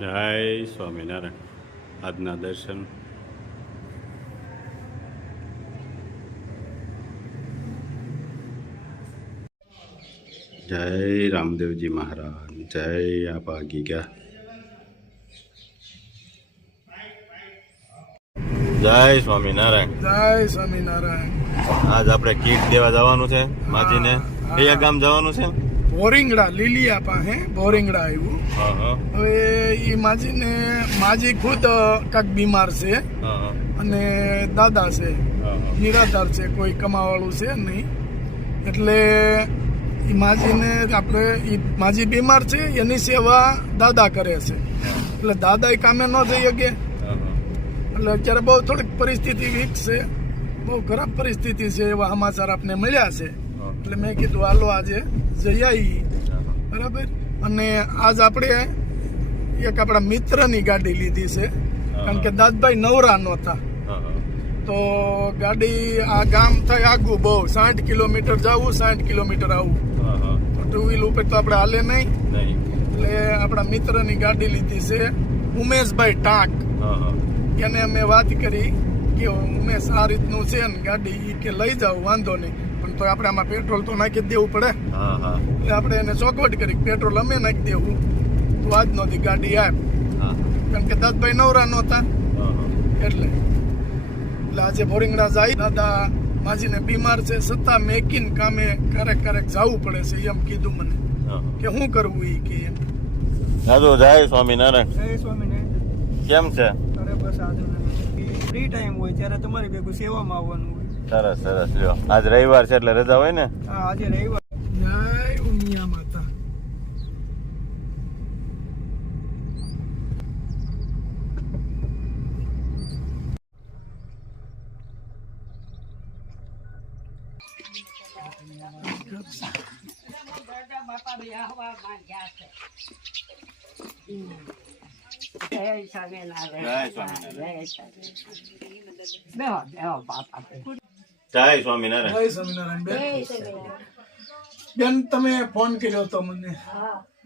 જય સ્વામિનારાયણ. આજના દર્શન. જય રામદેવજી મહારાજ જય આપા ગીગા જય સ્વામિનારાયણ. જય સ્વામિનારાયણ. આજ આપણે કીટ દેવા જવાનું છે માજીને. કયા ગામ જવાનું છે? બોરિંગડા લીલિયા પાસે બોરિંગડા આવ્યું હવે એ માજીને માજી ખુદ કાંક બીમાર છે. અને દાદા છે. નિરાધાર છે કોઈ કમાવાળું છે નહીં. એટલે એ માજીને આપણે એ માજી બીમાર છે એની સેવા દાદા કરે છે. એટલે દાદા એ કામે ન જઈ શકે. એટલે અત્યારે બહુ થોડીક પરિસ્થિતિ વીક છે. બહુ ખરાબ પરિસ્થિતિ છે એવા સમાચાર આપને મળ્યા છે. એટલે મેં કીધું હાલો આજે જઈ બરાબર? અને આજ આપણે એક આપણા મિત્રની ગાડી લીધી છે. કારણ કે દાદભાઈ નવરા નહોતા. તો ગાડી આ ગામ થાય આગું બહુ. સાઠ કિલોમીટર જવું સાઠ કિલોમીટર આવવું. ટુ વ્હીલ ઉપર તો આપણે હાલે નહીં. એટલે આપણા મિત્રની ગાડી લીધી છે ઉમેશભાઈ ટાંક. એને અમે વાત કરી કે ઉમેશ આ રીતનું છે ને ગાડી એ કે લઈ જાવ વાંધો નહીં. પણ તો આપણે આમાં પેટ્રોલ તો નાખી જ દેવું પડે. હા હા. એટલે આપણે એને ચોખવટ કરી પેટ્રોલ અમે નાખી દેવું. તું આજ નહોતી ગાડી આપ. હા કારણ કે દાદભાઈ નવરા નહોતા. એટલે. એટલે આજે ભોરિંગડા જાય. દાદા માજીને બીમાર છે. છતાં મેકિન કામે ક્યારેક ક્યારેક જવું પડે છે એમ કીધું મને. કે શું કરવું એ કે એમ. દાદુ જય સ્વામિનારાયણ જય સ્વામિનારાયણ કેમ છે? અરે બસ આજે ફ્રી ટાઈમ હોય ત્યારે તમારી ભેગું સેવામાં આવવાનું સરસ સરસ. લ્યો. આજ રવિવાર છે એટલે રજા હોય ને? હા આજે રવિવાર. જય ઉમિયા માતા. જય સ્વામિનારાયણ. જય સ્વામિનારાયણ. બેહો, બેહો, બાપા. જય સ્વામિનારાયણ. જય સ્વામિનારાયણ બેન. બેન તમે ફોન કર્યો હતો મને.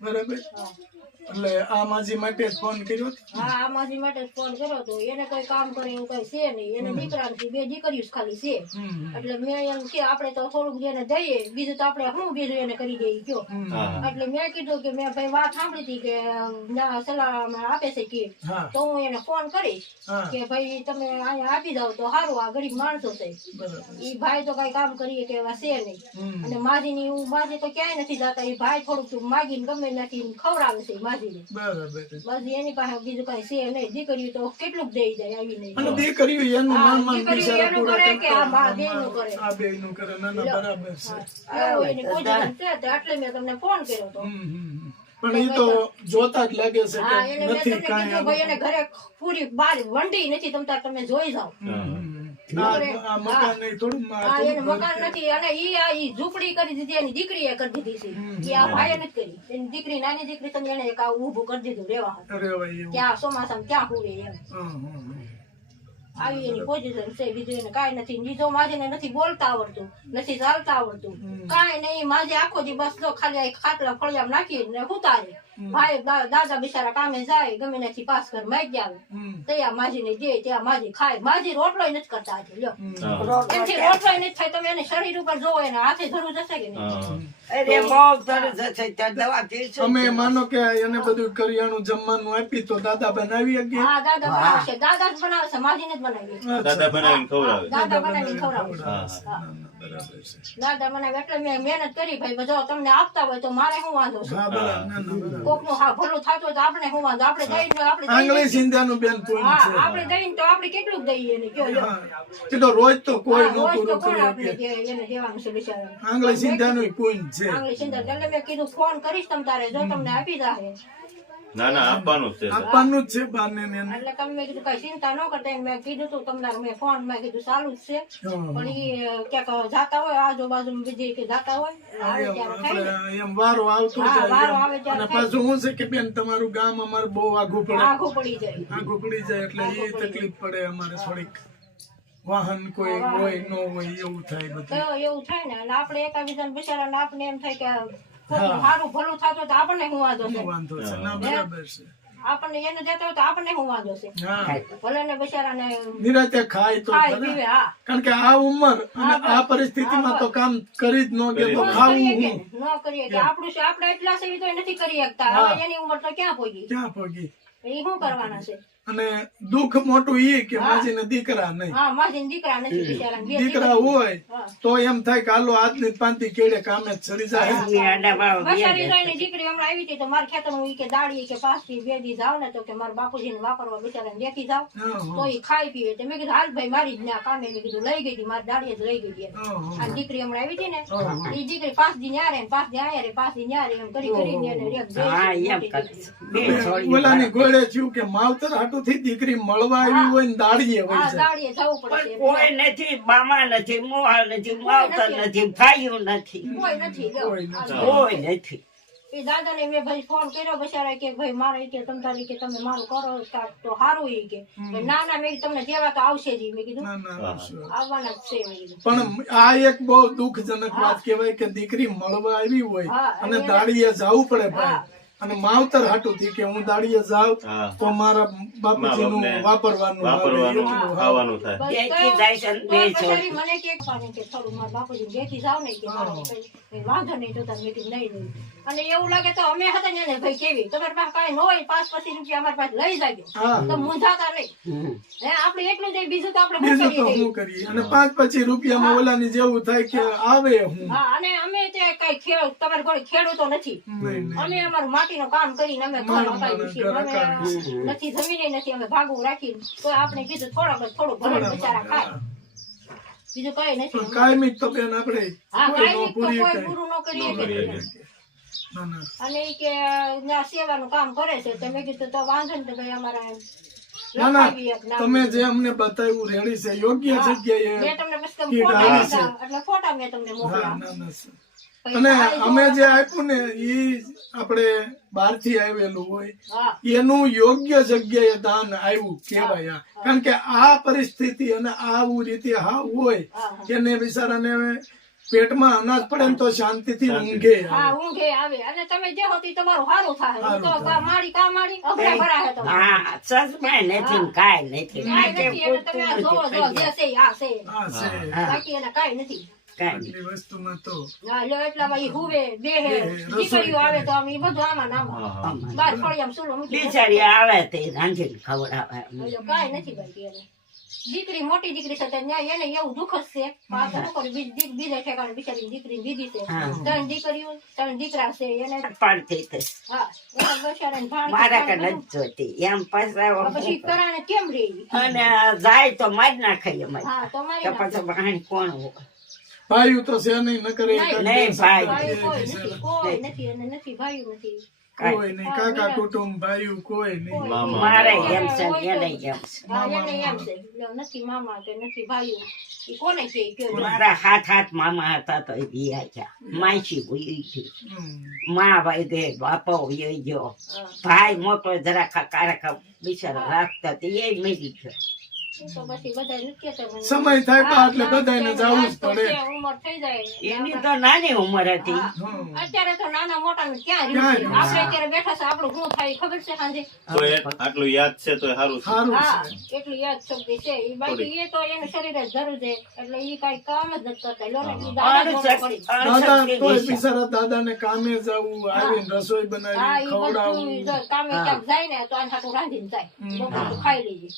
બરાબર. એટલે આ માજી માટે ફોન કર્યો હા, આ માટે ફોન કર્યો તો એને કઈ કામ કરે એવું કઈ છે નહીં. એને દીકરા નથી બે દીકરીઓ ખાલી છે. એટલે મેં એમ કે આપણે તો થોડુંક જેને જઈએ બીજું તો આપણે શું બીજું એને કરી દઈએ કયો. એટલે મેં કીધું કે મેં ભાઈ વાત સાંભળી હતી કે સલાહ આપે છે કે તો હું એને ફોન કરીશ કે ભાઈ તમે અહીંયા આપી દો તો સારું આ ગરીબ માણસો છે. એ ઈ ભાઈ તો કઈ કામ કરીએ કે એવા છે નહીં. અને માજીની હું માજી તો ક્યાંય નથી જતા. એ ભાઈ થોડુંક માગીને ગમે નથી ખવડાવે છે. માજીને બસ એની પાસે બીજું કઈ છે નહીં. દીકરીઓ તો કેટલુંક દઈ જાય આવી નહીં. અને દીકરીઓ એનું માન માન દીકરીઓ બિચારા એનું પૂરા કરે કે આ બા હોય. બેયનું કરે. આ બેયનું કરે. ના ના બરાબર છે. એની પોઝિશન છે એટલે મેં તમને ફોન કર્યો હમ. પણ એ તો જોતા જ લાગે છે કે એને નથી કાંઈ એને ઘરે પૂરી બાર વંડી નથી તમતા તમે જોઈ જાઓ. ઝૂંપડી કરી દીધી દીકરી નાની દીકરી તમે એને કરી રેવા ક્યાં ચોમાસામાં ક્યાં હુવે એમ. આવી એની પોઝિશન છે. બીજું એને કાંઈ નથી. બીજો માજીને નથી બોલતા આવડતું નથી ચાલતા આવડતું. કાંઈ નહીં. માજે આખો દી બસ જો ખાલી ખાટલા ફળિયામાં નાખી ને ઉતારે ભાઈ દાદા બિચારા કામે જાય ગમે ત્યાંથી પાસ કર માગી આવે. ત્યાં માજી ને દે ત્યાં માજી ખાય. માજી રોટલો નથી કરતા આજે લ્યો. એમથી રોટલો નથી થાય તમે એને શરીર ઉપર જોવો એને હાથે ધરવું જશે કે નહીં? અરે બહુ સરસ છે ત્યાં દવા પીશું અમે માનો કે એને બધું કરિયાણું જમવાનું આપી તો દાદા બનાવી હા દાદા બનાવશે. દાદા જ બનાવશે માજીને જ બનાવી દાદા બનાવીને ખવડાવે. દાદા બનાવીને ખવડાવશે હા હા. ના, ના, બરાબર છે. દાદા બનાવે એટલે મેં મહેનત કરી ભાઈ જો તમને આપતા હોય તો મારે શું વાંધો છે? ના ના બરાબર. કોકનું હા ભલું થતું તો આપણે શું વાંધો? આપણે દઈને આપણે આંગળી સિંધાનું બેન પૂન છે? આપણે દઈને તો આપણે કેટલું દઈએ કયો રોજ તો કોઈ હા, રોજ તો કોણ આપણે એને દેવાનું છે બિચારાને. આંગળી સિંધાનું પૂન છે? આંગળી સિંદર એટલે મેં કીધું ફોન કરીશ તમ તારે જો તમને આપી જાહે. ના ના આપવાનું છે આપવાનું છે બાને ને એટલે તમે મેં કીધું કઈ ચિંતા ન કરતા. મેં કીધું તું તમને મેં ફોન મેં કીધું ચાલુ જ છે. પણ ઈ ક્યાંક જાતા હોય આજુબાજુ બીજી કે જાતા હોય આવે ત્યારે ખાઈ લે. આપણે એમ વારો આવતો જાય વારો એમ. આવે ત્યારે અને પાછું શું છે કે બેન તમારું ગામ અમારે બહુ આઘું પડે. આઘું પડી જાય. આઘું પડી જાય એટલે એ તકલીફ પડે અમારે થોડીક. વાહન કોઈ હોય ન હોય એવું થાય બધું. એવું થાય ને. અને આપણે એકાબીજાને બિચારા આપણે એમ થાય કે સારું ભલું થતું તો આપણને શું વાંધો છે? વાંધો છે? ના બરાબર છે. આપણને એને દેતા હોય તો આપણને શું વાંધો છે? ભલે ને બિચારાને નિરાતે ખાય તો કારણ કે આ ઉંમર અને આ પરિસ્થિતિમાં તો કામ કરી જ ન કે તો ખાવું હું? ન કરીએ કે આપણું છે આપણે એટલા છે તો નથી કરી શકતા. હવે એની ઉંમર તો ક્યાં પહોંચી ક્યાં પહોંચી એ શું કરવાના છે? અને દુઃખ મોટું ઈ કે માજીને દીકરા નહીં. દીકરા હોય તો એમ થાય કે હાલો આજની પાંતી કેડે કામે જ સરી જાય. દીકરી હમણાં આવી હતી તો મારા ખેતર ઈ કે દાડી કે પાંચ બે દી જાવ ને તો કે મારા બાપુજીને વાપરવા બિચારાને દેતી જાવ. તો એ ખાઈ પીવે. તો મેં કીધું હાલ ભાઈ મારી જ ના કામે. મેં કીધું લઈ ગઈ હતી મારી દાડી જ લઈ ગઈ હતી. આ દીકરી હમણાં આવી હતી ને દીકરી પાંચ દી ને પાંચ આયા રે પાંચ દી ન્યારે એમ કરી. કરીને એને રેપ દે છે. ગોળે થયું કે માવતર હાટું થી દીકરી મળવા આવી હોય ને દાડીએ હોય છે. દાડીએ જવું પડે છે. કોઈ નથી મામા નથી મોહા નથી માવતર નથી ભાઈઓ નથી. કોઈ નથી. કોઈ નથી. એ દાદાને મેં ભાઈ ફોન કર્યો બચારા કે ભાઈ મારે કે તમ તારી કે તમે મારું કરો તો સારું એ કે. ના ના મેં તમને જેવા તો આવશે જ મેં કીધું ના ના sure. આવવાના જ છે પણ આ એક બહુ દુઃખજનક વાત કહેવાય કે દીકરી મળવા આવી હોય અને અને- દાડીએ જવું પડે ભાઈ. અને માવતર હાટું થી કે હું દાડીએ જાઉં તો મારા બાપુજીનું મા-બાપને વાપરવાનું વાપરવાનું ખાવાનું થાય. ને. મને કે પાણી કે થોડું મારા બાપુજી બેઠી જાવ ને કે મારે કઈ- કઈ વાંધો નહીં તો તમે લઈ નહીં અને એવું લાગે તો અમે હતા ને ભાઈ કેવી? તમારી પાસે કઈ ન હોય પાંચ પચીસ રૂપિયા અમારી પાસે લઈ જાય હા. તો મૂંઝાતા નહીં. હે આપણે એટલું જ બીજું તો આપણે બીજું તો કરીએ શું કરીએ? અને પાંચ પછી રૂપિયામાં ઓલાની જેવું થાય કે આવે હું? હા અને અમે ત્યાં કઈ ખેડ તમારી ઘરે ખેડૂતો નથી. અમે અમારું માટીનું કામ કરીને અમે ઘર મારું છીએ. અમે નથી જમીને નથી અમે ભાગવું રાખીને. તો આપણે કીધું થોડોક થોડું ભરણ બચારા ખાય. બીજું કઈ નથી. કાયમી તો બેન આપણે હા નો નહીં તો કોઈ પૂરું ન કરીએ ન. ના ના. અને ઈ કે સેવાનું કામ કરે છે. તમે મેં કીધું તો વાંધો ને તો ભાઈ અમારા ના ના. તમે જે અમને બતાવ્યું રેડી છે. યોગ્ય મેં તમને ફોટા એટલે મેં તમને મોકલ્યા ના ના અને અમે જે આપ્યું ને એ આપણે બહારથી આવેલું હોય એનું યોગ્ય જગ્યાએ દાન આવ્યું કેવાય આ. કારણ કે આ પરિસ્થિતિ અને આવું રીતે હા હોય એને બિચારાને પેટમાં અનાજ પડે ને તો શાંતિથી ઊંઘે ઊંઘે આવે. અને તમે જે હોતી તમારું સારું થાય. તો મારી કા મારી અભરા ભરા હે તમે હા સસમાય નથી ને નથી. કાંઈ માટે નથી એટલે તમે આ જો જે છે આ છે. હા છે. હા. બાકી એને કાંઈ નથી. કાંઈ વસ્તુમાં તો એટલામાં હુવે બેહે દીકરીઓ આવે તો આમ બધું આમાં ને આમાં હા, હા. નહીં. બાર ફળિયામાં સૂલો મૂકી બિચારી આવે તે રાંધીને ખવડાવે કાંઈ નથી બાકી એને દીકરી મોટી દીકરી છે એને એવું દુઃખ જ છે. બીજ- ઠેકાણે બિચારી દીકરી દીધી છે. ત્રણ દીકરીઓ ત્રણ દીકરા છે એને પાડતી તે. હા એને બચારાને ભાણ મારા કે નથી જોતી. એમ પાછા પછી પરાણે કેમ રે અને જાય તો મારી નાખાય એમ હા તો મારી તો નાખે. પછી કોણ હોય? ભાઈ તો છે નહીં ન કરે નહીં, ભાઈ. કોઈ નથી કોઈ નથી અને નથી ભાઈઓ નથી. કોઈ નહીં કાકા કુટુંબ ભાઈ કોઈ નહીં. મારે એમ છે એને એમ છે. હા, એને એમ છે. લ્યો, નથી મામા કે નથી ભાઈઓ. ઈ કોને કે મારા હાથ હાથ મામા હતા તો એ બિયા માસી મા ભાઈ ગઈ બાપો ઉઈ ગયો. ભાઈ મોટો જરા કારક બિચારો રાખતા તે એ મરી ગયો. સમય થાય એટલે ના, બધાને જવું જ પડે. છે, ઉંમર થઈ જાય. એની તો નાની ઉંમર હતી. અત્યારે તો નાના મોટા ને ક્યાં? આપણે અત્યારે બેઠા છે આપણું શું થાય ખબર છે સાંજે? તો આટલું યાદ છે તો સારું છે. સારું હા યાદ શક્તિ છે. બાકી એ તો એનું શરીર જ જરૂર છે. એટલે એ કઈ કામ જ નથી કરતા. દાદા કોઈ બિચારા દાદાને કામે જવું આવીને રસોઈ હા બનાવી ખવડાવવું કામે ક્યાંક જાય ને તો આના રાંધીને જાય. ખાઈ લઈએ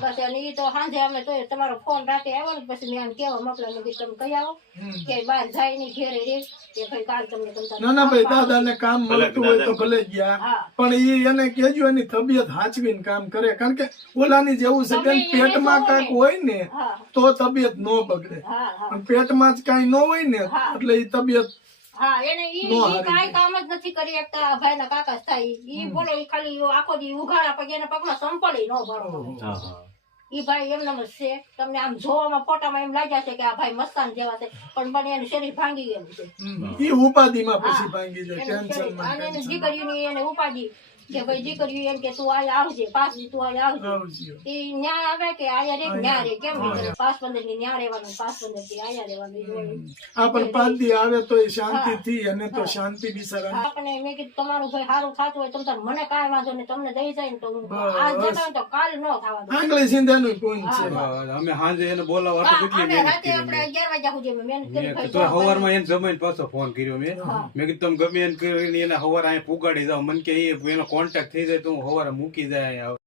બસ અને ઈ તો સાંજે અમે તો તમારો ફોન રાતે આવ્યો ને પછી મેં કેવો કેવા મોકલા મેં તમે કઈ આવો? કે બહાર જાય ની ઘેરે રે. કે ભાઈ કાલ તમને ના ના ભાઈ દાદા ને કામ મળતું હોય તો ભલે ગયા. પણ એ એને કેજો એની તબિયત હાચવીને કામ કરે. કારણ કે ઓલાની જેવું છે કે પેટમાં. કાંઈક હોય ને તો તબિયત ન બગડે. હા હા. પેટમાં જ કાંઈ ન હોય ને હા. એટલે એ તબિયત હા એને ઈ કાંઈ કામ જ નથી કરી શકતા ભાઈ ના કાકા થાય. ઈ બોલે ખાલી આખો દી ઉઘાડા પગે એના પગમાં સંપલ ન ભરો ઈ ભાઈ એમને છે. તમને આમ જોવામાં ફોટામાં એમ લાગ્યા છે કે આ ભાઈ મસ્તાન જેવા છે. પણ મને એનું શરીર ભાંગી ગયેલું છે. ઈ ઉપાધિમાં પછી. ભાંગી જાય એનું અને એની દીકરીની એને ઉપાધિ કે ભાઈ દીકરી એમ કે તું અહીંયા આવજે પાંચ તું અહીંયા આવજે. એ ન્યા આવે કે આયા રે? ન્યા રે. કેમ કે પાંચ પંદરની ન્યા રહેવાનું પાંચ પંદરથી આયા રહેવાનું આ પણ પાંચ દી આવે તો એ શાંતિથી અને તો શાંતિ બિચારા આપણે મેં કીધું તમારું ભાઈ સારું ખાતું હોય તમ મને કાંઈ વાંધો નહીં તમને દઈ જાય ને તો હું આજ જતા તો કાલ ન થવા દઉં. આંગળી સિંધાનું કોણ છે. અમે સાંજે એને બોલાવવા તો કેટલી મહેનત રાતે આપણે અગિયાર વાગ્યા સુધી અમે મહેનત કરી તો સવારમાં એને જમાઈને પાછો ફોન કર્યો મેં. મેં કીધું તમે ગમે એને કરીને એને સવાર અહીં પુગાડી જાવ મને કે એ એનો કોન્ટેક્ટ થઈ જાય તો હું હવારે મૂકી જાય અહીંયા.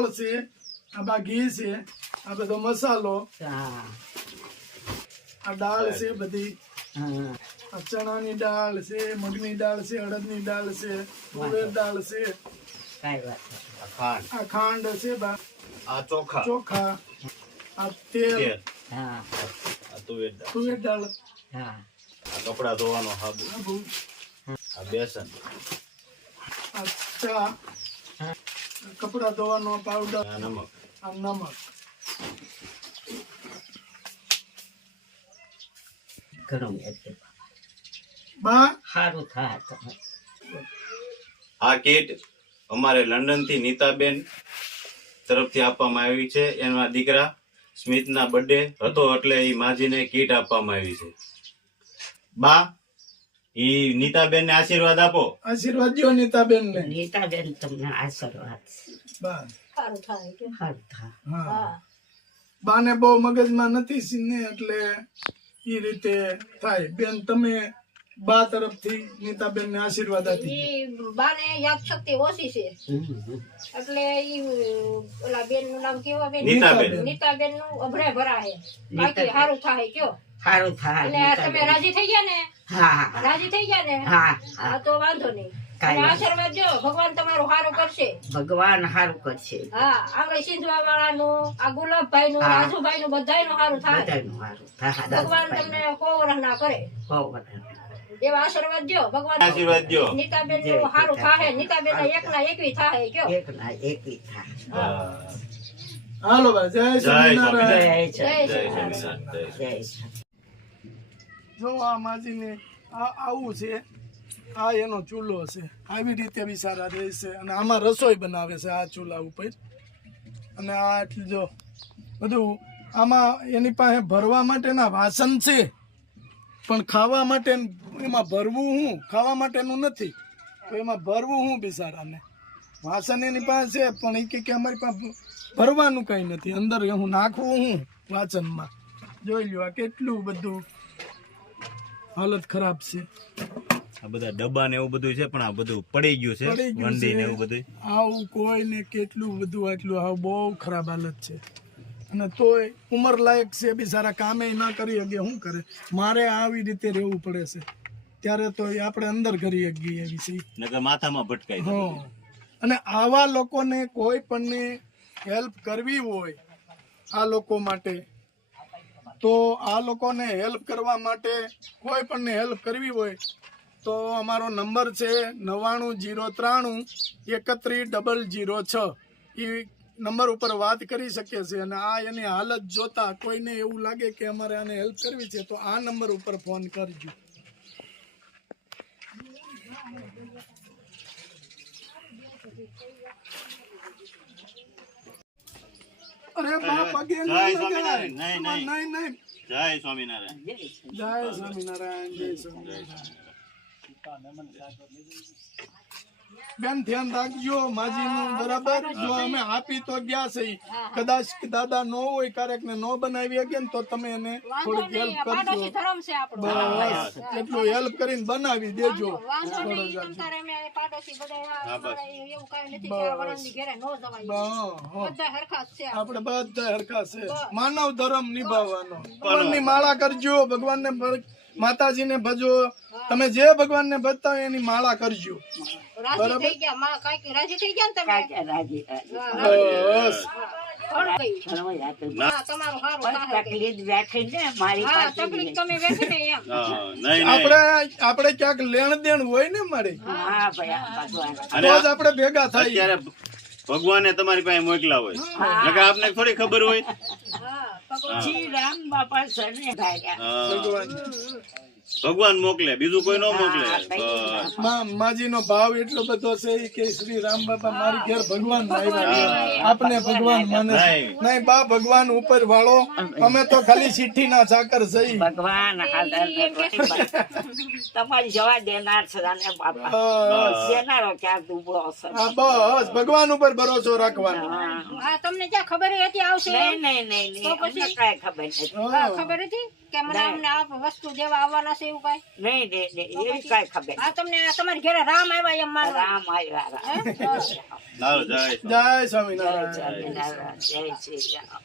ગોળ છે આ બા ઘી છે આ બધો મસાલો આ દાળ છે બધી આ ચણાની દાળ છે મગની દાળ છે અડદની દાળ છે તુવેર દાળ છે કાંઈ વાત નહીં. ખાંડ આ ખાંડ છે બા આ ચોખા ચોખા આ તેલ હા આ તુવેર દાળ તુવેર દાળ હા આ કપડા ધોવાનો હાબુ આ બેસન આ ચા. કપડા ધોવાનો પાવડર આ નમક. આ નમક. ગરમ એટલે. બા? સારું થાય આ કીટ અમારે લંડનથી નીતાબેન તરફથી આપવામાં આવી છે. એના દીકરા સ્મિતના બર્થડે હતો એટલે એ માજીને કીટ આપવામાં આવી છે. બા? ઈ નીતાબેન ને આશીર્વાદ આપો. આશીર્વાદ દો નીતાબેન ને નીતાબેન તમને આશીર્વાદ. બા. સારું થાય કે. સારું થાય. હા. હા. બાને બહુ મગજમાં નથી સીને એટલે એ રીતે થાય. બેન તમે બા તરફથી નીતાબેન ને આશીર્વાદ આપી બાને યાદ શક્તિ ઓછી છે. એટલે ઈ ઓલા બેનનું નામ કેવા બેન? નીતાબેન. નીતાબેનનું અભરે ભરા છે. બાકી સારું થાય કયો? સારું થાય અને તમે રાજી થઈ ગયા ને હા રાજી થઈ ગયા ને હા તો વાંધો નહીં આશીર્વાદ જો ભગવાન તમારું સારું કરશે ભગવાન સારું કરશે હા આંગળી સિંધવા વાળાનું આ ગુલાબભાઈ નું રાજુભાઈ નું બધાયનું સારું થાય બધાનું સારું થાય ભગવાન તમને કોવર ના કરે બહુ એવા આશીર્વાદ દો ભગવાન આશીર્વાદ દ્યો. નીતાબેનનું સારું થાય નીતાબેન ના એક ના એકવી કયો એક ના એકી થાય હા. હાલો ભાઈ જય જય સ્વામિનારાયણ જય જય જય જય સ્વામિનારાયણ જય જય શ્રી જો આ માજીને આ આવું છે. આ એનો ચૂલો છે. આવી રીતે બિચારા રહે રહેશે અને આમાં રસોઈ બનાવે છે આ ચૂલા ઉપર. અને આ એટલે જો બધું આમાં એની પાસે ભરવા માટેના વાસણ છે. પણ ખાવા માટે એમાં ભરવું હું? ખાવા માટેનું નથી. તો એમાં ભરવું હું બિચારાને? વાસણ એની પાસે છે, પણ એ કે અમારી પાસે ભરવાનું કંઈ નથી. અંદર હું નાખવું હું વાસણમાં. જોઈ આ કેટલું બધું હાલત ખરાબ છે. આ બધા ડબ્બા ને એવું બધું છે પણ આ બધું પડી ગયું છે વંડી ને એવું બધું. આવું કોઈને કેટલું બધું આટલું આવું બહુ ખરાબ હાલત છે. અને તોય ઉંમર લાયક છે બિચારા કામે ના કરી શકે શું કરે? મારે આવી રીતે રહેવું પડે છે. ત્યારે તો આપણે અંદર કરી શકીએ એવી છે. નકર માથામાં ભટકાઈ જતું. હા. અને આવા લોકોને કોઈ પણને હેલ્પ કરવી હોય આ લોકો માટે તો આ લોકોને હેલ્પ કરવા માટે કોઈ પણને હેલ્પ કરવી હોય, તો અમારો નંબર છે નવ્વાણું જીરો ત્રાણું એકત્રીસ ડબલ જીરો છ. એ નંબર ઉપર વાત કરી શકીએ છીએ અને આ એની હાલત જોતા કોઈને એવું લાગે કે અમારે આને હેલ્પ કરવી છે, તો આ નંબર ઉપર ફોન કરજો. અરે બા પગે ન જય સ્વામિનારાયણ. નહીં, નહીં. નહીં નહીં. જય સ્વામિનારાયણ. જય સ્વામિનારાયણ. જય સ્વામિનારાયણ. બેન ધ્યાન રાખજો માજીનું બરાબર? જો અમે આપી તો ગયા છે કદાચ દાદા નો હોય ક્યારેક ને નો બનાવી શકે તો તમે એને થોડીક હેલ્પ કરજો. પાડોશી ધર્મ છે આપણો. બસ એટલું હેલ્પ કરીને બનાવી દેજો. વાંધો નહીં તમ તારે અમે આ પાડોશી બધા અમારે એવું કાંઈ નથી કે આ વરણની ઘેરે ન જવાય. હા, હા. બધા હરખા છે આપણે. બધા હરખા છે. માનવ ધર્મ નિભાવવાનો. ની માળા કરજો ભગવાનને ભર- માતાજીને ભજો. તમે જે ભગવાનને ભજતા હોય એની માળા કરજો. બરાબર? થઈ ગયા? માં કાંઈક રાજી થઈ ગયા ને તમે? રાજી રાજી. બસ. ઘણું ગઈ. ઘણો યાદ હા તમારું સારું બસ થાય. તકલીફ બેઠી ને મારી હા પાસે તકલીફ તમે બેઠી ને એમ. હા, નહીં આપણે ક્યાંક લેણ દેણ હોય ને મારે. હા. ભાઈ આ ભગવાન. અને તો જ આપણે ભેગા થાય. ભગવાન ભગવાને તમારી પાસે મોકલા હોય. આપને થોડી ખબર હોય. હા ભગવાન શ્રી રામ બાપા સરને ધાર્યા હા. ભગવાન મોકલે બીજું કોઈ ન મોકલે. હા, કઈ બસ. માં માજીનો ભાવ એટલો બધો છે કે શ્રી રામ બાપા મારી ઘેર ભગવાન આપને ભગવાન માને નહીં. બા ભગવાન ઉપર વાળો. અમે તો ખાલી ચિઠ્ઠી ના ચાકર જઈ. ભગવાન તમારી જવા દેનાર છે અને બાપા. બસ. દેનારો ક્યાં દુબળો છે બસ ભગવાન ઉપર ભરોસો રાખવાનો. તમને ક્યાં ખબર હતી આવશે? નહીં નહીં નહીં તો પછી? કાંઈ ખબર નથી. ખબર હતી? કે મને અમને આ વસ્તુ દેવા આવવાના છે એવું કાંઈ? નહીં દે દે એવી કાંઈ ખબર આ તમને તમારી ઘરે રામ આવ્યા એમ માનો રામ આવ્યા જાય જય સ્વામિનારાયણ જય સ્વામિનારાયણ જય શ્રી રામ.